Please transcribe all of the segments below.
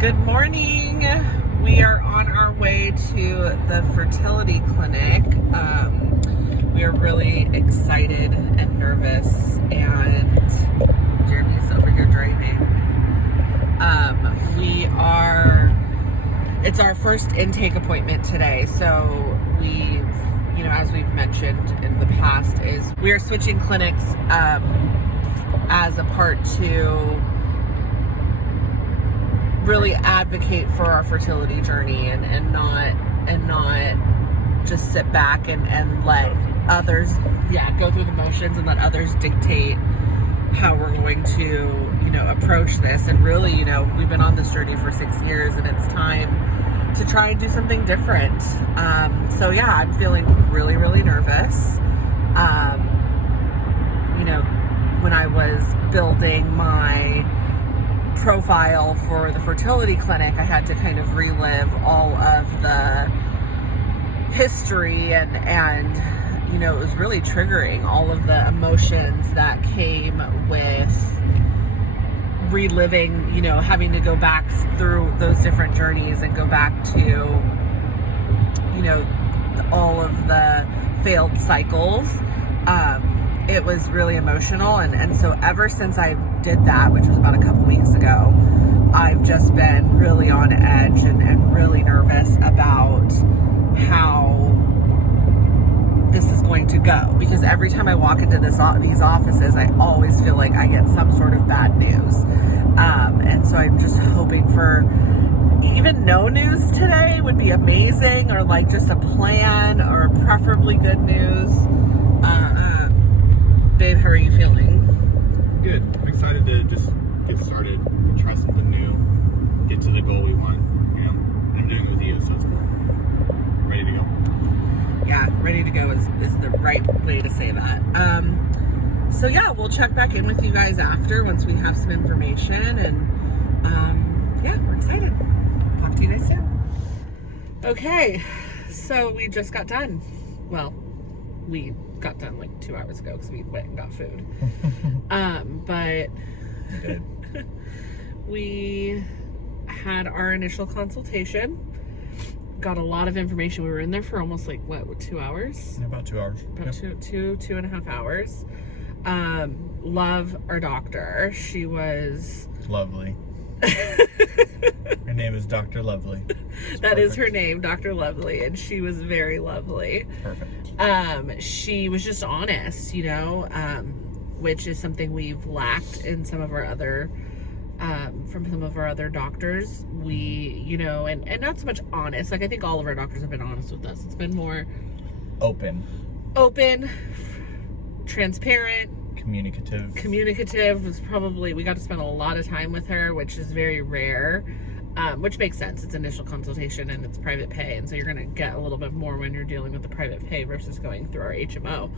Good morning. We are on our way to the fertility clinic. We are really excited and nervous, and Jeremy's over here driving. It's our first intake appointment today, so as we've mentioned in the past, is we are switching clinics as a part to really advocate for our fertility journey and not just sit back and let others go through the motions and let others dictate how we're going to approach this. And really, we've been on this journey for 6 years, and it's time to try and do something different. So I'm feeling really, really nervous. When I was building my profile for the fertility clinic, I had to kind of relive all of the history and it was really triggering, all of the emotions that came with reliving, having to go back through those different journeys and go back to, all of the failed cycles. It was really emotional, and so ever since I did that, which was about a couple weeks ago, I've just been really on edge and really nervous about how this is going to go, because every time I walk into these offices, I always feel like I get some sort of bad news, and so I'm just hoping for even no news today would be amazing, or like just a plan, or preferably good news. Babe, how are you feeling? Good. I'm excited to just get started, try something new, get to the goal we want. And I'm doing it with you, so it's cool. Ready to go. Yeah, ready to go is the right way to say that. We'll check back in with you guys after, once we have some information, and we're excited. Talk to you guys soon. Okay, so we just got done. Well, we got done like 2 hours ago because we went and got food. But we had our initial consultation, got a lot of information. We were in there for almost 2 hours? About 2 hours. About two and a half hours. Love our doctor. She was lovely. Her name is Dr. Lovely. That is her name, Dr. Lovely, and she was very lovely. Perfect. She was just honest, which is something we've lacked in some of our other, from some of our other doctors. We, and not so much honest. Like, I think all of our doctors have been honest with us. It's been more open, transparent, communicative was probably, we got to spend a lot of time with her, which is very rare, which makes sense. It's initial consultation and it's private pay, and so you're going to get a little bit more when you're dealing with the private pay versus going through our HMO.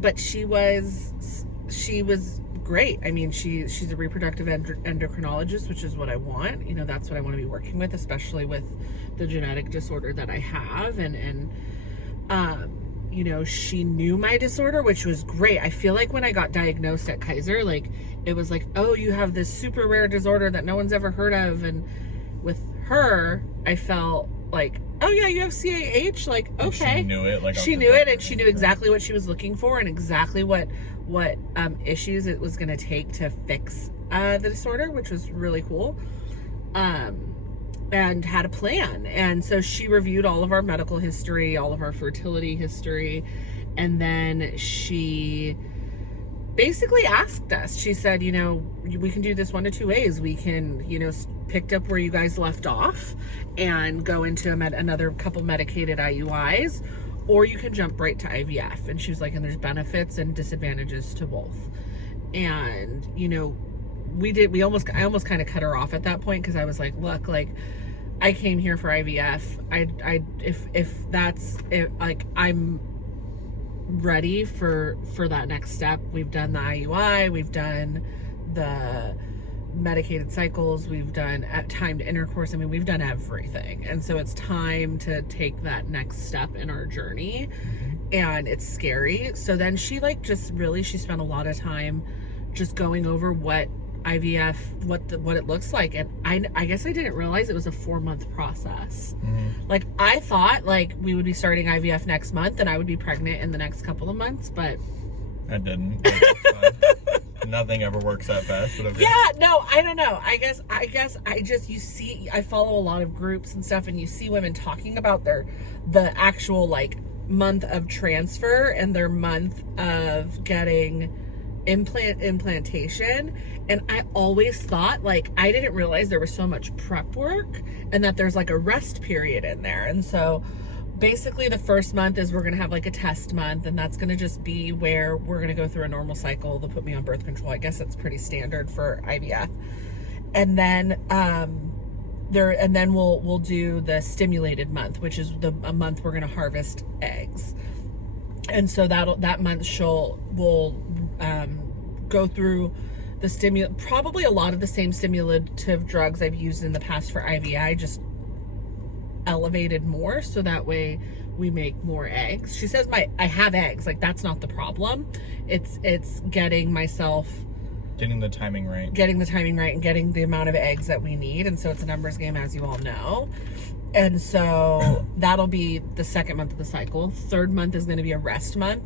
But she was great. I mean, she's a reproductive endocrinologist, which is what I want. That's what I want to be working with, especially with the genetic disorder that I have, and she knew my disorder, which was great. I feel like when I got diagnosed at Kaiser, it was like, oh, you have this super rare disorder that no one's ever heard of. And with her, I felt like, oh yeah, you have CAH. Like, okay. She knew it. She knew it, and she knew exactly what she was looking for, and exactly what issues it was going to take to fix the disorder, which was really cool. And had a plan. And so she reviewed all of our medical history, all of our fertility history, and then she basically asked us, she said, we can do this 1 to 2 ways. We can, picked up where you guys left off and go into another couple medicated IUIs, or you can jump right to IVF. And she was like, and there's benefits and disadvantages to both. And, I almost kind of cut her off at that point, because I was like, look, I came here for IVF. If that's it, I'm ready for that next step. We've done the IUI, we've done the medicated cycles, we've done timed intercourse. I mean, we've done everything. And so it's time to take that next step in our journey. And it's scary. So then she she spent a lot of time just going over what IVF, what it looks like. And I guess I didn't realize it was a 4-month process. Like, I thought like we would be starting IVF next month and I would be pregnant in the next couple of months, but I didn't. Nothing ever works that fast. But okay. Yeah, no, I don't know. I guess I just, you see, I follow a lot of groups and stuff, and you see women talking about the actual like month of transfer and their month of getting implantation. And I always thought, like, I didn't realize there was so much prep work and that there's like a rest period in there. And so basically the first month is we're going to have like a test month, and that's going to just be where we're going to go through a normal cycle. They'll put me on birth control. I guess it's pretty standard for IVF. And then we'll do the stimulated month, which is a month we're going to harvest eggs. And so that month we'll go through the probably a lot of the same stimulative drugs I've used in the past for IVI, just elevated more, so that way we make more eggs. She says I have eggs, like that's not the problem. It's getting the timing right and getting the amount of eggs that we need. And so it's a numbers game, as you all know. And so that'll be the second month of the cycle. Third month is going to be a rest month.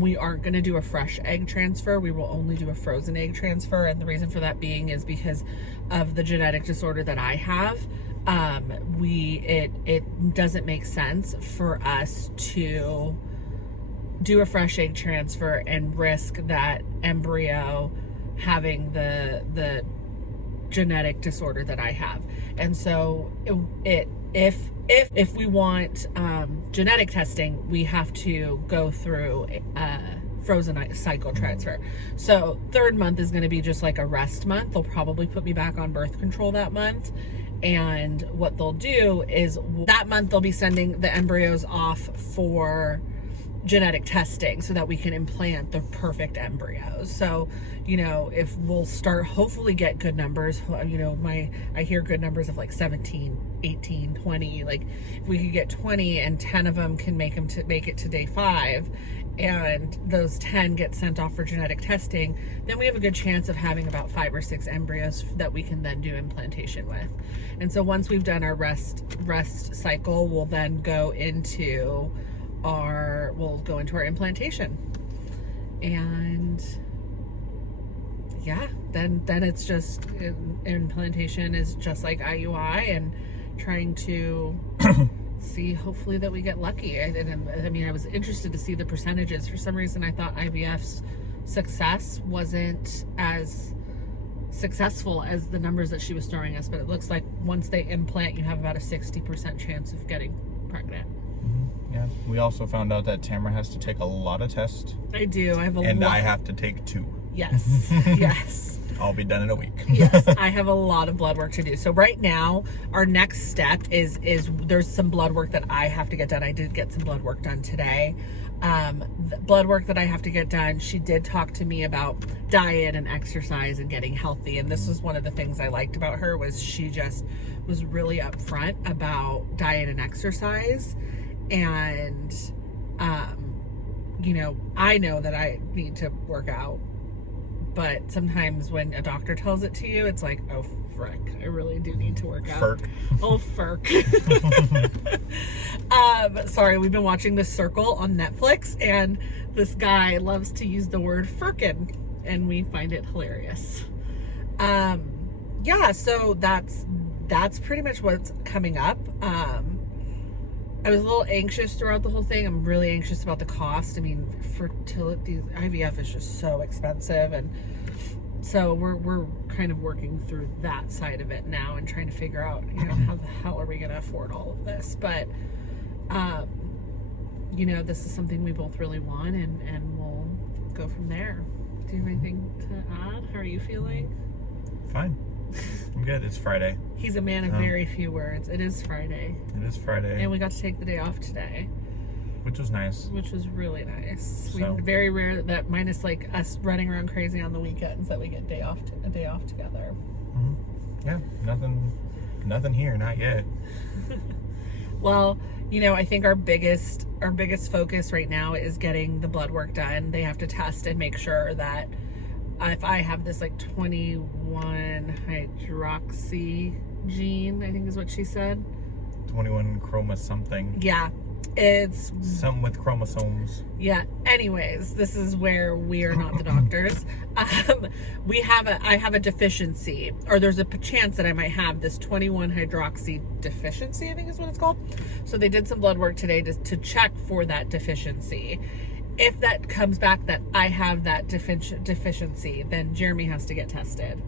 We aren't going to do a fresh egg transfer. We will only do a frozen egg transfer. And the reason for that being is because of the genetic disorder that I have. It doesn't make sense for us to do a fresh egg transfer and risk that embryo having the genetic disorder that I have. And so if we want genetic testing, we have to go through frozen cycle transfer. So third month is going to be just like a rest month. They'll probably put me back on birth control that month. And what they'll do is that month they'll be sending the embryos off for genetic testing so that we can implant the perfect embryos. So, you know, if we'll start, hopefully get good numbers, you know, I hear good numbers of like 17, 18, 20, like if we could get 20 and 10 of them can make it to day 5, and those 10 get sent off for genetic testing, then we have a good chance of having about 5 or 6 embryos that we can then do implantation with. And so once we've done our rest cycle, we'll then go into our implantation. And yeah, then it's just, implantation is just like IUI and trying to see, hopefully, that we get lucky. I mean, I was interested to see the percentages. For some reason, I thought IVF's success wasn't as successful as the numbers that she was throwing us, but it looks like once they implant, you have about a 60% chance of getting pregnant. Yeah. We also found out that Tamara has to take a lot of tests. I do. I have to take 2. Yes. Yes. I'll be done in a week. Yes, I have a lot of blood work to do. So right now, our next step is there's some blood work that I have to get done. I did get some blood work done today. The blood work that I have to get done, she did talk to me about diet and exercise and getting healthy. And this was one of the things I liked about her, was she just was really upfront about diet and exercise. And, you know, I know that I need to work out. But sometimes when a doctor tells it to you, it's like, oh, frick, I really do need to work out. Firk. Oh, firk. Sorry, we've been watching The Circle on Netflix, and this guy loves to use the word firkin, and we find it hilarious. Yeah, so that's pretty much what's coming up. I was a little anxious throughout the whole thing. I'm really anxious about the cost. I mean, fertility, IVF is just so expensive. And so we're kind of working through that side of it now and trying to figure out, you know, how the hell are we going to afford all of this? But, you know, this is something we both really want, and we'll go from there. Do you have anything to add? How are you feeling? Fine. I'm good. It's Friday. He's a man of very few words. It is Friday. It is Friday. And we got to take the day off today. Which was nice. Which was really nice. So, very rare that, minus like us running around crazy on the weekends, that we get a day off together. Mm-hmm. Yeah, nothing here, not yet. Well, you know, I think our biggest focus right now is getting the blood work done. They have to test and make sure that if I have this like 21 hydroxy gene, I think is what she said. 21 chroma something. Yeah. It's some with chromosomes. Yeah. Anyways, this is where we are not the doctors. I have a deficiency, or there's a chance that I might have this 21 hydroxy deficiency, I think is what it's called. So they did some blood work today to check for that deficiency. If that comes back that I have that deficiency, then Jeremy has to get tested.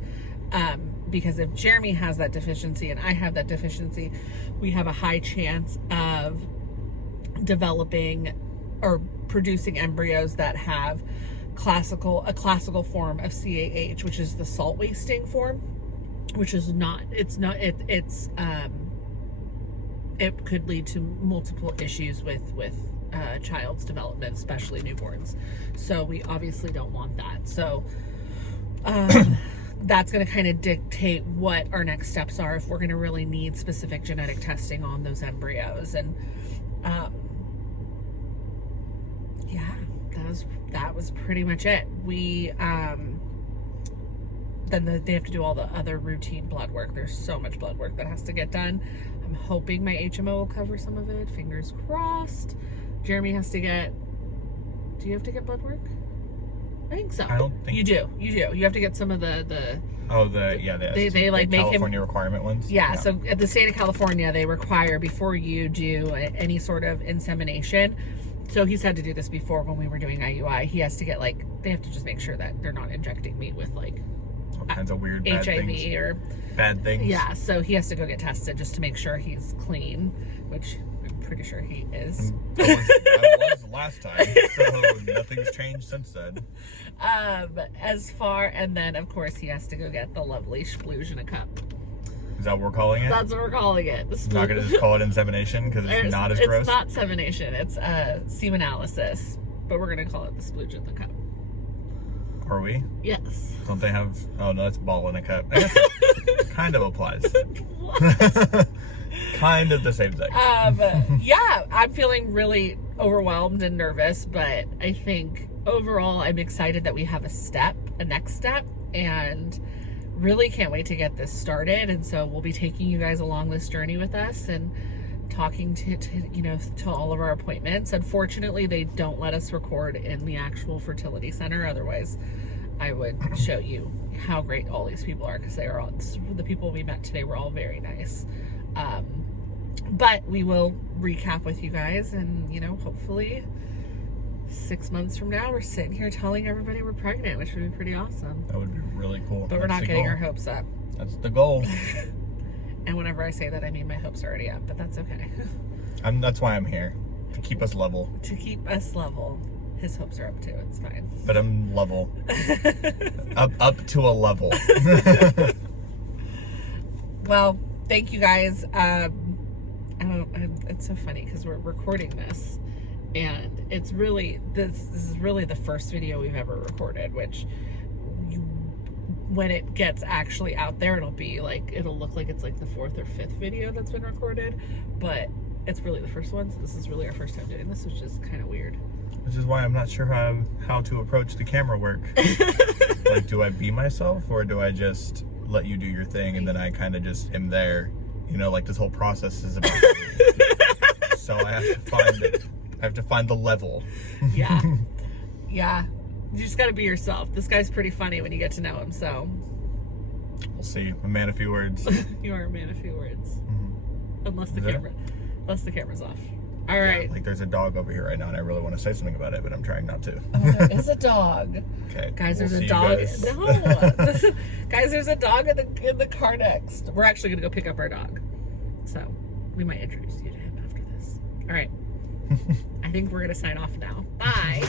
Because if Jeremy has that deficiency and I have that deficiency, we have a high chance of developing or producing embryos that have a classical form of CAH, which is the salt wasting form, which is not, it could lead to multiple issues with child's development, especially newborns. So we obviously don't want that. So that's going to kind of dictate what our next steps are, if we're going to really need specific genetic testing on those embryos. And yeah, that was pretty much it. We then they have to do all the other routine blood work. There's so much blood work that has to get done. I'm hoping my HMO will cover some of it. Fingers crossed. Jeremy has to get, do you have to get blood work? I think so. I don't think you do. You have to get some of the they like make California requirement ones. Yeah, so at the state of California, they require before you do any sort of insemination. So he's had to do this before when we were doing IUI. He has to get they have to just make sure that they're not injecting me with all kinds of weird bad HIV things. or bad things. Yeah, so he has to go get tested just to make sure he's clean, which I'm pretty sure he is. I was last time, so nothing's changed since then. And then of course he has to go get the lovely splooge in a cup. Is that what we're calling it? That's what we're calling it. I'm not going to just call it insemination because it's not as gross. It's not semination. It's semen analysis, but we're going to call it the splooge in the cup. Are we? Yes. Don't they have? Oh no, that's ball in a cup. I guess it kind of applies. Kind of the same thing. Yeah, I'm feeling really overwhelmed and nervous, but I think overall I'm excited that we have a next step, and really can't wait to get this started. And so we'll be taking you guys along this journey with us and talking to all of our appointments. Unfortunately, they don't let us record in the actual fertility center. Otherwise, I would show you how great all these people are, because the people we met today were all very nice. But we will recap with you guys, and hopefully 6 months from now we're sitting here telling everybody we're pregnant, which would be pretty awesome. That would be really cool. But we're not getting our hopes up. That's the goal. And whenever I say that, I mean my hopes are already up, but that's okay. That's why I'm here, to keep us level. To keep us level. His hopes are up too. It's fine. But I'm level. up to a level. Well, thank you guys. It's so funny because we're recording this, and this is really the first video we've ever recorded, which when it gets actually out there, it'll look like it's like the 4th or 5th video that's been recorded, but it's really the first one. So this is really our first time doing this, which is kind of weird. Which is why I'm not sure how to approach the camera work. Do I be myself, or do I just let you do your thing and then I kind of just am there? This whole process is about me. So I have to find the level. Yeah. Yeah. You just got to be yourself. This guy's pretty funny when you get to know him, so. We'll see. A man of few words. You are a man of few words. Mm-hmm. Unless the camera's off. All right. Yeah, there's a dog over here right now, and I really want to say something about it, but I'm trying not to. Oh, there is a dog. Okay. Guys, there's a dog. No. Guys, there's a dog in the car next. We're actually going to go pick up our dog. So we might introduce you to him after this. All right. I think we're going to sign off now. Bye.